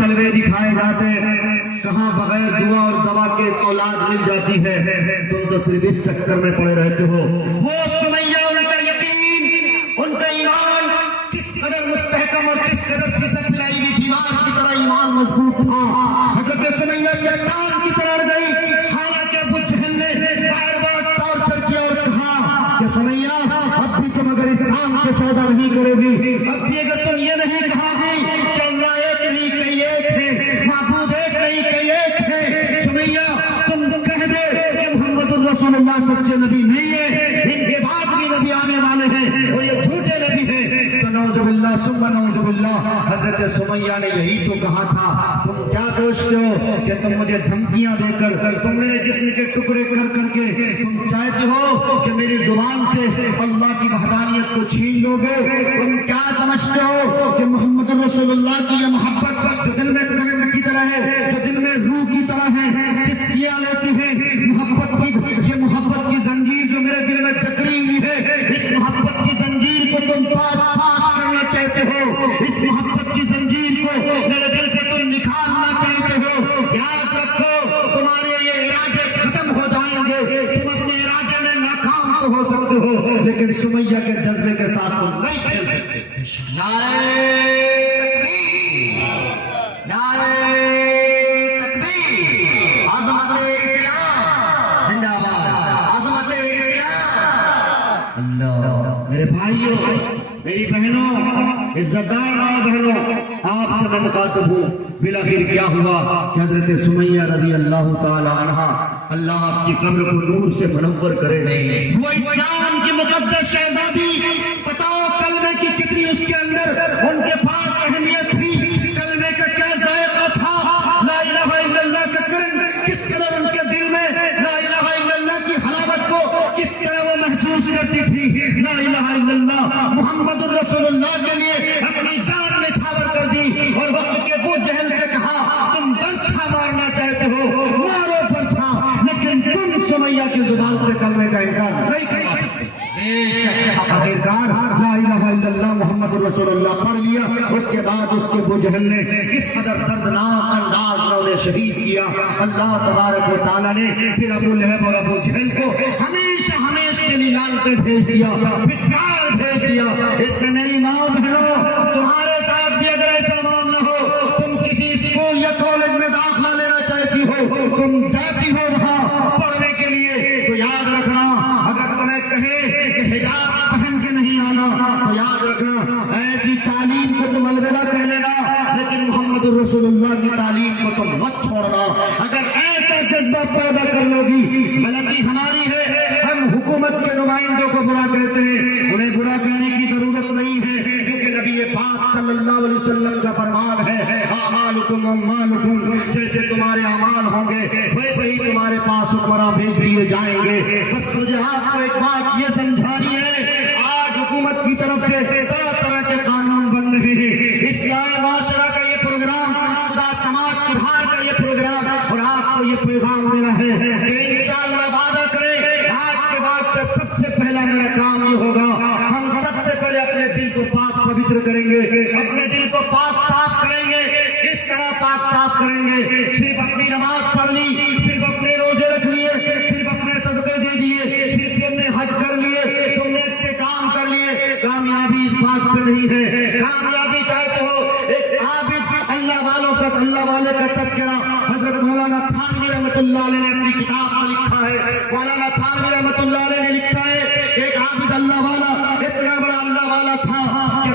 جلوے دکھائے جاتے، کہاں بغیر دعا اور دوا کے اولاد مل جاتی ہے، تم تو صرف اس چکر میں پڑے رہتے ہو۔ وہ سمیہ، ان کا یقین، ان کا ایمان کس قدر مستحکم اور کس قدر سیسک پلائی ہوئی دیوار کی طرح ایمان مضبوط تھا۔ حضرت سمیہ چٹان کی طرح اڑ گئی، حالانکہ ابو جہل نے بار بار ٹارچر کیا اور کہا کہ سمیہ اب بھی تم اگر اس کام کے سودا نہیں کرو گی، اب بھی اگر تم یہ نہیں کہا گی کہ اللہ ایک نہیں کئی ایک ہے، معبود ایک نہیں کئی ایک ہے، سمیہ تم کہہ دے کہ محمد الرسول اللہ سچے نبی نہیں ہے، ان کے بعد بھی نبی آنے والے ہیں اور یہ جھوٹے نبی ہیں، تو نعوذ باللہ ثم نعوذ باللہ۔ حضرت سمیہ نے یہی تو کہا تھا، تم کیا سوچتے ہو کہ تم مجھے دھمکیاں دے کر، تم میرے جسم کے ٹکڑے کر کر کے تم چاہتے ہو کہ میری زبان سے اللہ کی وحدانیت کو چھین لو گے؟ تم کیا سمجھتے ہو کہ محمد رسول اللہ کی یہ محبت جو دل میں کرنٹ کی طرح ہے، جو دل میں روح کی طرح ہے، سسکیاں لیتی ہے، یہ محبت کی زنجیر جو میرے دل میں جکڑی ہوئی ہے، اس محبت کی زنجیر کو تم پاس کرنا چاہتے ہو، اس محبت کی زنجیر کو میرے دل سے تم نکالنا چاہتے ہو۔ یاد رکھو تمہارے یہ ارادے ختم ہو جائیں گے، تم اپنے ارادے میں ناکام تو ہو سکتے ہو لیکن سمیہ کے جذبے کے ساتھ تم نہیں کھیل سکتے۔ نعرہ تکبیر، نعرہ تکبیر، عظمت اسلام زندہ باد، عظمت اسلام۔ اللہ میرے بھائیوں، میری بہنوں، عزتدار ماں بہنوں، آپ سے میں مخاطب ہوں۔ بالآخر کیا ہوا کہ حضرت سمیہ رضی اللہ تعالی عنہا، اللہ آپ کی قبر کو نور سے منور کرے، وہ اسلام کی مقدس شہزادی، بتاؤ کلمے کی کتنی اس کے اندر ان کے پاس اہمیت تھی، کلمے کا کیا ذائقہ تھا، لا الہ الا اللہ کا کرن کس قدر ان کے دل میں، لا الہ الا اللہ کی حلاوت کو کس طرح وہ محسوس کرتی تھی، لا الہ الا اللہ محمد الرسول اللہ کے لیے اپنی جان نچھاور کر دی، اور وقت کے ابو جہل سے کہا تم برچھا مارنا چاہتے ہو، مارو برچھا، لیکن تم سمیہ کی زبان سے کلمے کا انکار نہیں کروا سکتے۔ آخرکار لا الہ الا اللہ محمد رسول اللہ پڑھ لیا، اس کے بعد اس کے ابو جہل نے کس قدر دردناک انداز میں انہیں شہید کیا۔ اللہ تبارک و تعالیٰ نے پھر ابو لہب اور ابو جہل کو ہمیشہ ہمیشہ کے لیے لعنتیں بھیج دیا، پھٹکار بھیج دیا۔ اس میں میری ماں بہنوں، تمہارے ساتھ بھی اگر ایسا معاملہ ہو، تم کسی اسکول یا کالج میں داخلہ لینا چاہتی ہو، تم جاتی ہو وہاں پڑھنے کے لیے، تو یاد رکھنا اگر تمہیں کہے کہ حجاب پہن کے نہیں آنا، تو یاد رکھنا ایسی تعلیم کو تم الوداع کہہ لینا، لیکن محمد رسول اللہ کی تعلیم کو تم مت چھوڑنا۔ اگر ایسا جذبہ پیدا کر لو گی، غلطی ہماری ہے، ہم حکومت کے نمائندوں کو برا کہتے ہیں، انہیں برا کہنے کی ضرورت نہیں ہے، کیونکہ نبی پاک صلی اللہ علیہ وسلم کا فرمان ہے، اعمالکم اموالکم، جیسے تمہارے اعمال ہوں گے ویسے ہی تمہارے پاس حکمراں بھیج دیے جائیں گے۔ بس مجھے آپ کو ایک بات یہ سمجھانی ہے، آج حکومت کی طرف سے طرح طرح کے قانون بن رہے ہیں، اصلاح معاشرہ کا یہ پروگرام، سماج سدھار کا یہ پروگرام، اور آپ کو یہ پیغام دینا ہے کہ انشاءاللہ وعدہ کریں، آج کے بعد سے سب سے پہلا میرا کام یہ ہوگا، ہم سب سے پہلے اپنے دل کو پاک پوتر کریں گے، اپنے دل کو پاک صاف کریں گے۔ کس طرح پاک صاف کریں گے؟ صرف اپنی نماز پڑھ لی، صرف اپنے روزے رکھ لیے، صرف اپنے صدقے دے دیے، صرف تم نے حج کر لیے، تم نے اچھے کام کر لیے، کامیابی اس بات پہ نہیں ہے۔ کامیابی چاہتے ہو ایک عابد اللہ والوں کا، اللہ والے کا تذکرہ حضرت مولانا تھانوی رحمۃ اللہ علیہ نے اپنی کتاب میں لکھا ہے۔ مولانا تھانوی رحمۃ اللہ علیہ نے لکھا ہے، ایک عابد اللہ والا اتنا بڑا اللہ والا تھا کہ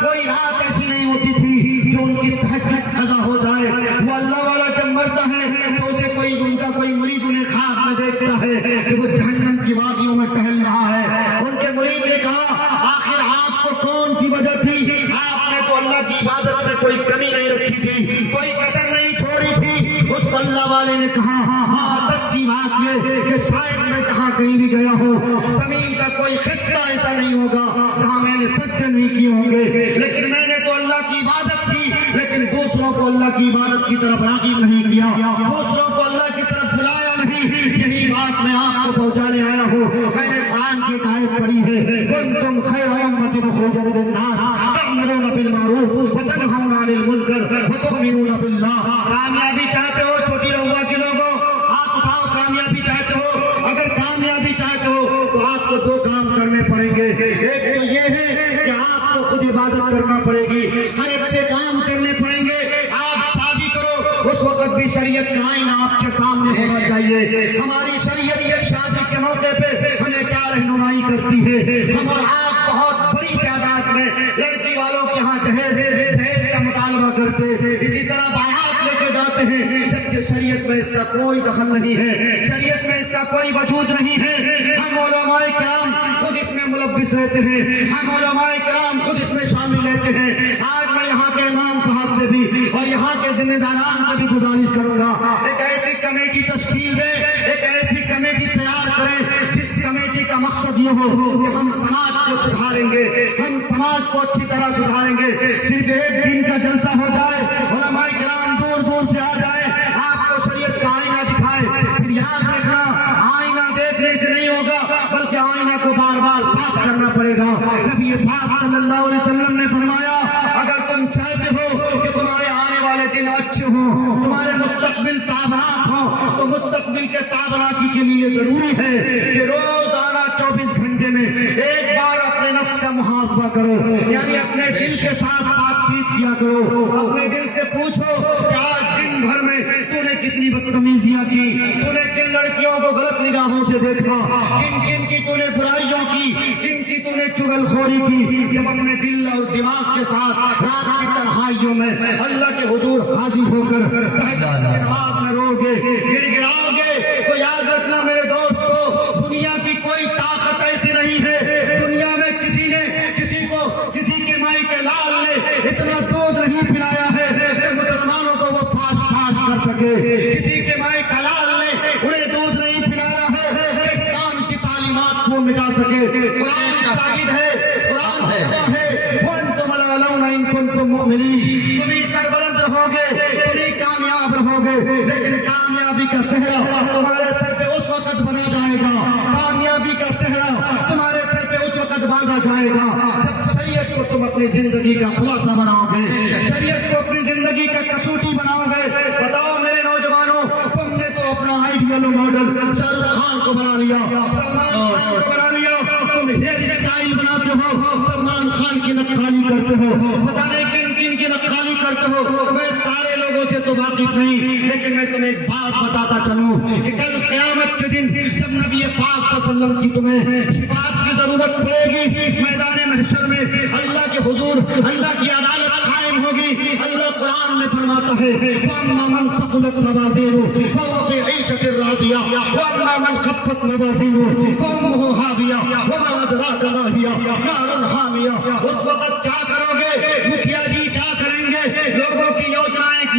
کوئی رات ایسی نہیں ہوتی تھی جو ان کی تہجد قضا ہو جائے۔ وہ اللہ والا جب مرتا ہے تو اسے ان کا کوئی مرید انہیں خواب میں دیکھتا ہے کہ وہ جہنم کی وادیوں میں ٹہل رہا ہے۔ ان کے مرید نے کہا آخر آپ کو کون سی وجہ تھی؟ آپ نے تو اللہ کی عبادت میں کوئی کمی نہیں رکھی تھی، کوئی کسر نہیں چھوڑی تھی۔ اس اللہ والے نے کہا ہاں سچی بات یہ کہ شاید میں جہاں کہیں بھی گیا ہوں، زمین کا کوئی خطہ ایسا نہیں ہوگا جہاں میں نے سجدے نہیں کیے ہوں گے، لیکن میں نے تو اللہ کی عبادت کی، لیکن دوسروں کو اللہ کی عبادت کی طرف راغب نہیں کیا، دوسروں کو اللہ کی طرف بلایا نہیں۔ یہی بات میں آپ کو پہنچانے آیا ہوں۔ میں نے قرآن کی ایک آیت پڑھی ہے، کنتم خیر امۃ اخرجت للناس تأمرون بالمعروف وتنہون عن المنکر وتؤمنون तुमीनून बिल्लाह। कामयाबी चाहते हो छोटी रहुआ के लोगों, हाथ उठाओ। कामयाबी चाहते हो, अगर कामयाबी चाहते हो तो आपको दो काम करने पड़ेंगे। एक तो ये है कि आपको खुद इबादत करना पड़ेगी, हर अच्छे काम करने पड़ेंगे। आप शादी करो, उस वक्त भी शरीयत का आईना आपके सामने होना चाहिए। हमारी शरीयत शादी के मौके पे हमें क्या रहनुमाई करती है? हम और आप बहुत बड़ी तादाद में लड़की वालों के यहाँ दहेज का मुतालबा करते हैं, इसी तरह बारात लेके जाते हैं, जबकि शरीयत में इसका कोई दखल नहीं है, शरीयत में इसका कोई वजूद नहीं है। हम उलमाए किराम खुद इसमें मुलव्विस रहते हैं, हम उलमाए किराम खुद इसमें शामिल रहते हैं। आज मैं यहाँ के इमाम साहब से भी और यहाँ के जिम्मेदारान से भी गुजारिश करूंगा, एक ऐसी कमेटी तश्कील दे, एक ऐसी कमेटी तैयार करें जिस कमेटी का मकसद ये हो कि हम समाज को सुधारेंगे, हम समाज को अच्छी तरह सुधारेंगे। सिर्फ एक दिन का जलसा हो जाए, उलमाए किराम दूर दूर से आ जाए, आपको शरीयत का आईना दिखाए। फिर याद रखना, आईना देखने से नहीं होगा, बल्कि आईना को बार बार साफ करना पड़ेगा। नबी पाक सल्लल्लाहु अलैहि वसल्लम ने फरमाया, अगर तुम चाहते हो कि तुम्हारे आने वाले दिन अच्छे हों, तुम्हारे मुस्तकबिल ताबनाक हो, तो मुस्तकबिल के ताबनाकी के लिए जरूरी है कि रोजाना 24 घंटे में एक बार अपने नफ्स का मुहासबा करो, यानी अपने दिल के साथ बातचीत किया करो। अपने दिल से पूछो कि आज दिन भर में तूने कितनी बदतमीजियां की, तूने किन लड़कियों को गलत निगाहों से देखा, किन किन की तूने बुराइयों की, किन की तूने चुगलखोरी की। जब अपने दिल और दिमाग के साथ रात की तन्हाइयों में अल्लाह के हुजूर हाजिर होकर तहज्जुद की नमाज में रोगे, गिड़गिड़ाओगे, तो याद रखना मेरे दोस्तों, दुनिया की कोई ताकत ऐसी नहीं है, दुनिया में किसी ने किसी को, किसी के माई के लाल ने इतना दूध नहीं पिलाया है कि मुसलमानों को वो फाश फाश कर सके। किसी के माई का लाल ने उन्हें दूध नहीं पिलाया है कि इस्लाम की तालीमात वो मिटा सके। कुरान शाहिद है, कुरान गवाह है, वअंतुम लअलौना इन कुंतुम मुमिनीन। तुम ही सरबलंद रहोगे, तुम ही कामयाब रहोगे, लेकिन कामयाबी का सेहरा तुम्हारे सर पे उस वक्त बना जाएगा, कामयाबी का सेहरा तुम्हारे सर पे उस वक्त बांधा जाएगा जब शरीयत को तुम अपनी जिंदगी का खुलासा बनाओगे, शरीयत को अपनी जिंदगी का कसौटी बनाओगे। बताओ मेरे नौजवानों, तुमने तो अपना आइडियल मॉडल शाहरुख खान को बना लिया, सलमान खान को बना लिया, तुम हेयर स्टाइल बनाते हो, सलमान खान की नक्काली करते हो, पता नहीं किन किन की नक्काली करते हो। मैं सारे लोगों से तो वाकिफ नहीं, लेकिन मैं तुम्हें एक बात बताता चलूं कि कल क़यामत के दिन जब नबी पाक सल्लल्लाहु अलैहि वसल्लम की तुम्हें शिफाअत की जरूरत पड़ेगी, मैदान महशर में अल्लाह के हुजूर अल्लाह की अदालत कायम होगी। अल्लाह कुरान में फरमाता है, वअम्मा मन सक़ुलत मवाज़ीनुहु फ़हुव फ़ी ईशतिर रादिया वअम्मा मन ख़फ़्फ़त मवाज़ीनुहु फ़उम्मुहु हाविया वमा अदराका मा हिया नारुन हामिया। उस वक्त क्या करोगे? मुखिया जी क्या करेंगे? लोगों की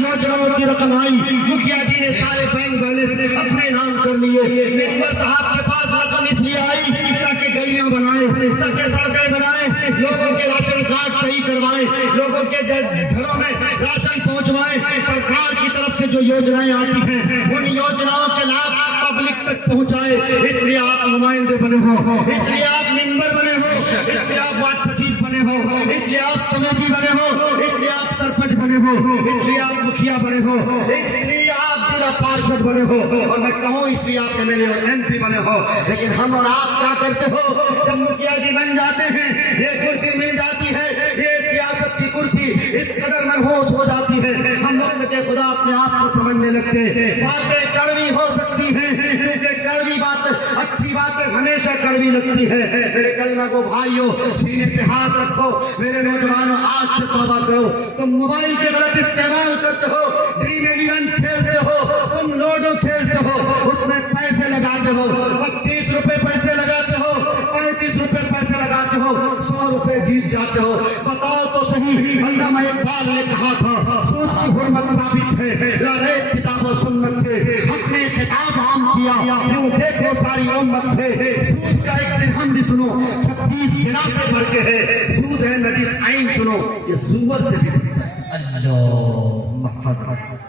योजनाओं की रकम आई, मुखिया जी ने सारे बैंक बैलेंस अपने नाम कर लिए। मेंबर साहब के पास रकम इसलिए आई ताकि गलियां बनाए, ताकि सड़कें बनाए, लोगों के राशन कार्ड सही करवाएं, लोगों के घरों में राशन पहुंचवाएं। सरकार की तरफ से जो योजनाएं आती हैं उन योजनाओं के लाभ पब्लिक तक पहुंचाए। इसलिए आप नुमाइंदे बने हो, इसलिए आप मेंबर बने हो, इसलिए आप वार्ड सचिव बने हो, इसलिए आप समिति बने हो, इसलिए आप सरपंच बने हो, इसलिए आप मुखिया बने हो, इसलिए आप जिला पार्षद बने हो, और मैं कहूँ इसलिए आप एमएलए और एमपी बने हो। लेकिन हम और आप क्या करते हो? जब मुखिया जी बन जाते हैं, ये कुर्सी मिल जाती है, ये सियासत की कुर्सी इस कदर मनहूस हो जाती है, हम वक्त के खुदा अपने आप को समझने लगते हैं। बातें कड़वी हो सकती हैं, क्योंकि कड़वी बात, अच्छी बातें हमेशा कड़वी लगती है। मेरे कलमा को भाइयों, सीने पे हाथ रखो। मेरे नौजवानों, आज से तौबा करो। तुम मोबाइल के गलत इस्तेमाल करते हो, ड्रीम 11 खेलते हो, तुम लूडो खेलते हो, उसमें पैसे लगाते हो, 25 रुपए पैसे लगाते हो, 35 रुपए पैसे लगाते हो, 100 रुपए जीत जाते हो। बताओ तो सही, अल्लामा इकबाल ने कहा था, सूद की हुर्मत साबित है, लड़े किताब और सुन्नत से, हक ने खिताब आम किया, यूं देखो सारी उम्मत से। सूद का एक दिरहम भी सुनो, 36 जिना से बढ़ के है। सूद है नजीस आइन, सुनो ये सुअर से भी बढ़ है।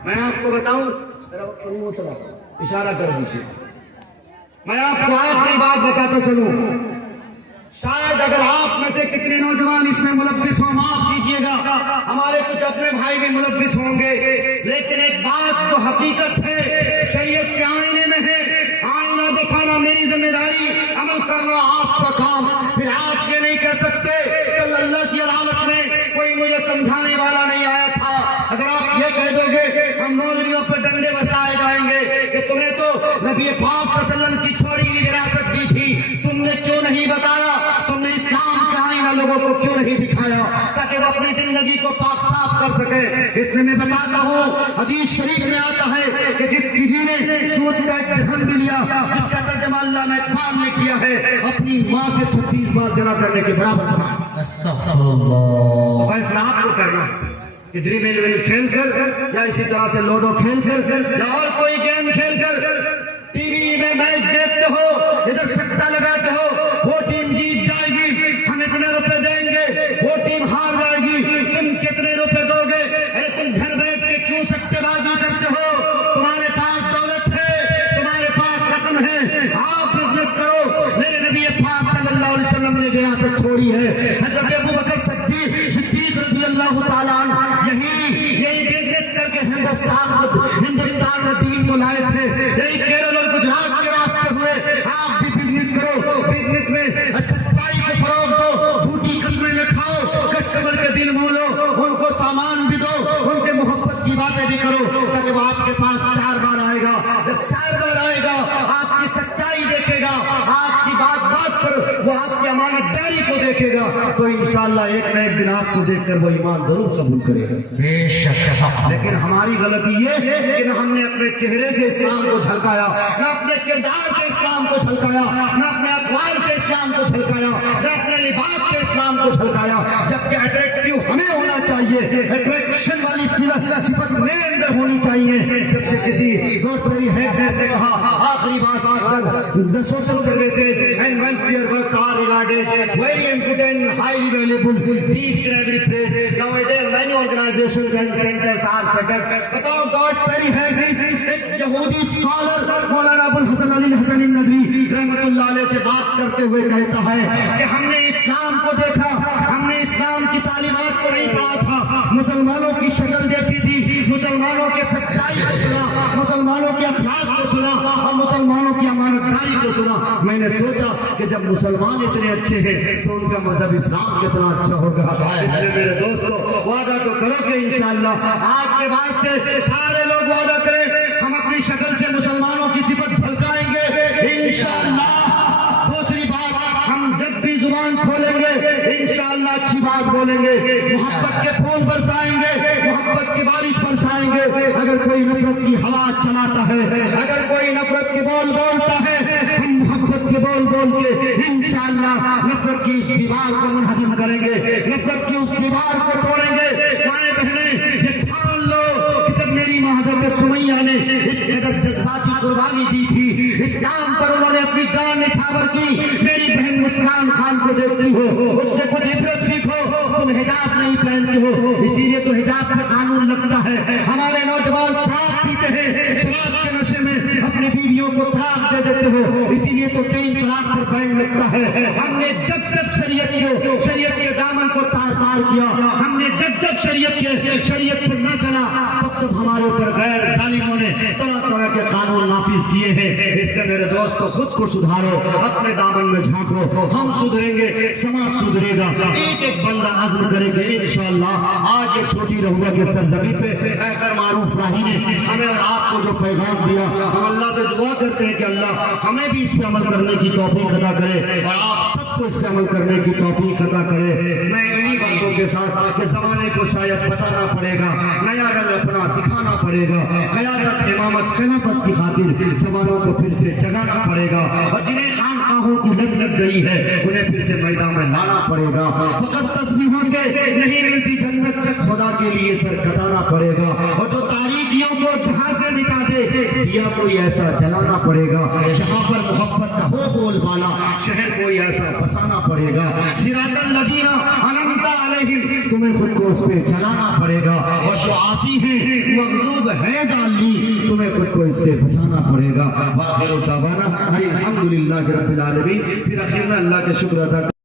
मैं आपको बताऊं, मेरा वक्त नहीं हो चला, इशारा कर दीजिए। मैं आपको आखिरी बात बताता चलूं, शायद अगर आप में से कितने नौजवान इसमें मुलव्विस हो, माफ कीजिएगा, हमारे कुछ अपने भाई भी मुलव्विस होंगे, लेकिन एक बात तो हकीकत है, शरीयत के आईने में है, आईना दिखाना मेरी जिम्मेदारी, अमल करना आपका काम। फिर आप ये नहीं कह सकते कल अल्लाह की अदालत में कोई मुझे समझाने वाला नहीं आया था। अगर आप ये कह दोगे हम मौलवियों पर डंडे बसाए जाएंगे कि तुम्हें तो नबी पाक सल्लल्लाहु अलैहि वसल्लम की छोड़ी हुई विरासत दी थी, तुमने क्यों नहीं बताया, तुमने इस्लाम का आईना लोगों को क्यों नहीं दिखाया ताकि वो अपनी जिंदगी को पाक साफ कर सके। इसलिए मैं बताता हूँ, हदीस शरीफ में आता है कि जिस किसी ने सूद का एक दिरहम भी लिया, जिसका तर्जमा अल्लामा इकबाल ने किया है, अपनी माँ से 36 बार जना करने के बराबर था। अस्तगफिरुल्लाह। फैसला आपको करना है कि ड्रीम इलेवन खेल कर या इसी तरह से लूडो खेल कर या और कोई गेम खेल कर टीवी में मैच देखते हो, इधर सट्टा लगाते हो, वो टीम जीत जाएगी, हम इतने रुपए देंगे, वो टीम हार जाएगी, तुम कितने रुपए दोगे? अरे तुम घर बैठ के क्यों सट्टेबाजी करते हो? तुम्हारे पास दौलत है, तुम्हारे पास रकम है, आप बिजनेस करो। मेरे नबी पाक सल्लल्लाहु अलैहि वसल्लम ने विरासत छोड़ी है। हजरत अबू बकर सिद्दीक रज़ियल्लाहु ताला अन्हु यही बिजनेस करके हिंदुस्तान में दीन को लाए थे। यही केरल और गुजरात के रास्ते हुए। आप भी बिजनेस करो, बिजनेस में सच्चाई को फरोग दो, झूठी कस्में न खाओ, कस्टमर के दिल मोलो, उनको सामान भी दो, उनसे मोहब्बत की बातें भी करो, ताकि वो आपके पास 4 बार आएगा। जब 4 बार आएगा, आपकी सच्चाई देखेगा, आपकी बात पर वो आपकी अमानतदारी को देखेगा, तो इंशाअल्लाह एक न एक दिन आपको देखकर वो ईमान जरूर कबूल करेगा। बेशक हक। लेकिन हमारी गलती ये है कि न हमने अपने चेहरे से इस्लाम को झलकाया, न अपने किरदार से इस्लाम को झलकाया, न अपने अखबार से इस्लाम को झलकाया, न अपने लिबास से इस्लाम को झलकाया। जबकि अट्रैक्टिव हमें होना चाहिए, अट्रैक्शन वाली सिफत मेरे अंदर होनी चाहिए। जबकि किसी गॉडफ्री हेगडेस ने कहा, आखिरी बात, the social services and welfare works are regarded very important, highly valuable, needs in every place. Nowadays many organizations and centers are set up. बताओ गॉडफ्री हेगडेस एक यहूदी स्कॉलर मौलाना अबुल हसन अली हसनी नदवी रहमतुल्लाह अलैह से बात करते हुए कहता है कि हमने इस्लाम को देखा, हमने इस्लाम की तालीमात को नहीं पढ़ा था, मुसलमानों की शक्ल देखी थी, मुसलमानों के सच्चाई को सुना, मुसलमानों के अखलाक को सुना और मुसलमानों की अमानतदारी को सुना। मैंने सोचा कि जब मुसलमान इतने अच्छे हैं तो उनका मजहब इस्लाम कितना अच्छा होगा। इसलिए मेरे दोस्तों, वादा तो करो कि इंशाअल्लाह आज के बाद से सारे लोग वादा करें हम अपनी शक्ल से मुसलमानों की सिफत झलकाएंगे इंशाअल्लाह। दूसरी बात, हम जब भी जुबान खोलेंगे इंशाअल्लाह अच्छी बात बोलेंगे, मोहब्बत के फूल बरसाएंगे, मोहब्बत की बारिश बरसाएंगे। अगर कोई नफरत की हवा चलाता है, अगर कोई नफरत के बोल बोलता है, हम मोहब्बत के बोल बोल के इंशाअल्लाह नफरत की उस दीवार को मुनहदम करेंगे, नफरत की उस दीवार को तोड़ेंगे। माए बहने, ये ठान लो कि जब मेरी मां हज़रत सुमैया ने इस कदर जज्बाती कुर्बानी दी थी, इस्लाम पर उन्होंने अपनी जान निछावर की। मेरी बहन मुस्कान खान को देखती हो, उससे कुछ इबरत सीखो। तुम हिजाब नहीं पहनते हो, इसीलिए तो हिजाब पे कानून लगता है। हमारे नौजवान शराब पीते हैं, शराब के नशे में अपनी बीवियों को तलाक दे देते हो, इसीलिए तो 3 तलाक पर बैन लगता है। हमने जब जब शरीयत के दामन को तार तार किया, हमने जब जब शरीयत पर न चला, तब हमारे ऊपर गैर जालिमों ने तरह तरह के कानून नाफिज किए हैं। इसलिए मेरे दोस्तों, खुद को सुधारो, अपने दामन में झांको, हम सुधरेंगे, समाज सुधरेगा। एक एक बंदा अज़्म करेंगे इंशाअल्लाह। आज ये छोटी रहुआ के सरजमी पे ऐकर मारूफ राही ने हमें और आपको जो पैगाम दिया, हम अल्लाह से दुआ करते हैं कि अल्लाह हमें भी इस पे अमल करने की तौफीक अता करे और आप सबको इस पे अमल करने की तौफीक अता करे। मैं इन्हीं बातों के साथ कि ज़माने को शायद बताना पड़ेगा, नया रंग अपना दिखाना पड़ेगा, क़यादत, इमामत, खिलाफत की खातिर जवानों को फिर से जगाना पड़ेगा और जिन्हें खानकाहों की लग गई है उन्हें फिर से मैदान में लाना पड़ेगा। फकत तस्बीहों से नहीं मिलती जन्नत, खुदा के लिए सर कटाना पड़ेगा और जो तारीकियों को जहां से मिटा दे, दिया कोई ऐसा जलाना पड़ेगा जहां पर मोहब्बत का हो बोलबाला, शहर कोई ऐसा बसाना पड़ेगा। सिरातल लदीना अनअमता अलैहिम, तुम्हें खुद को उस पे चलाना पड़ेगा और जो आसी है मग़लूब है दाली, तुम्हें खुद को इससे बचाना पड़ेगा। वाखिर दावाना अल्हम्दुलिल्लाहि रब्बिल आलमीन। फिर आखिर में अल्लाह के शुक्र अदा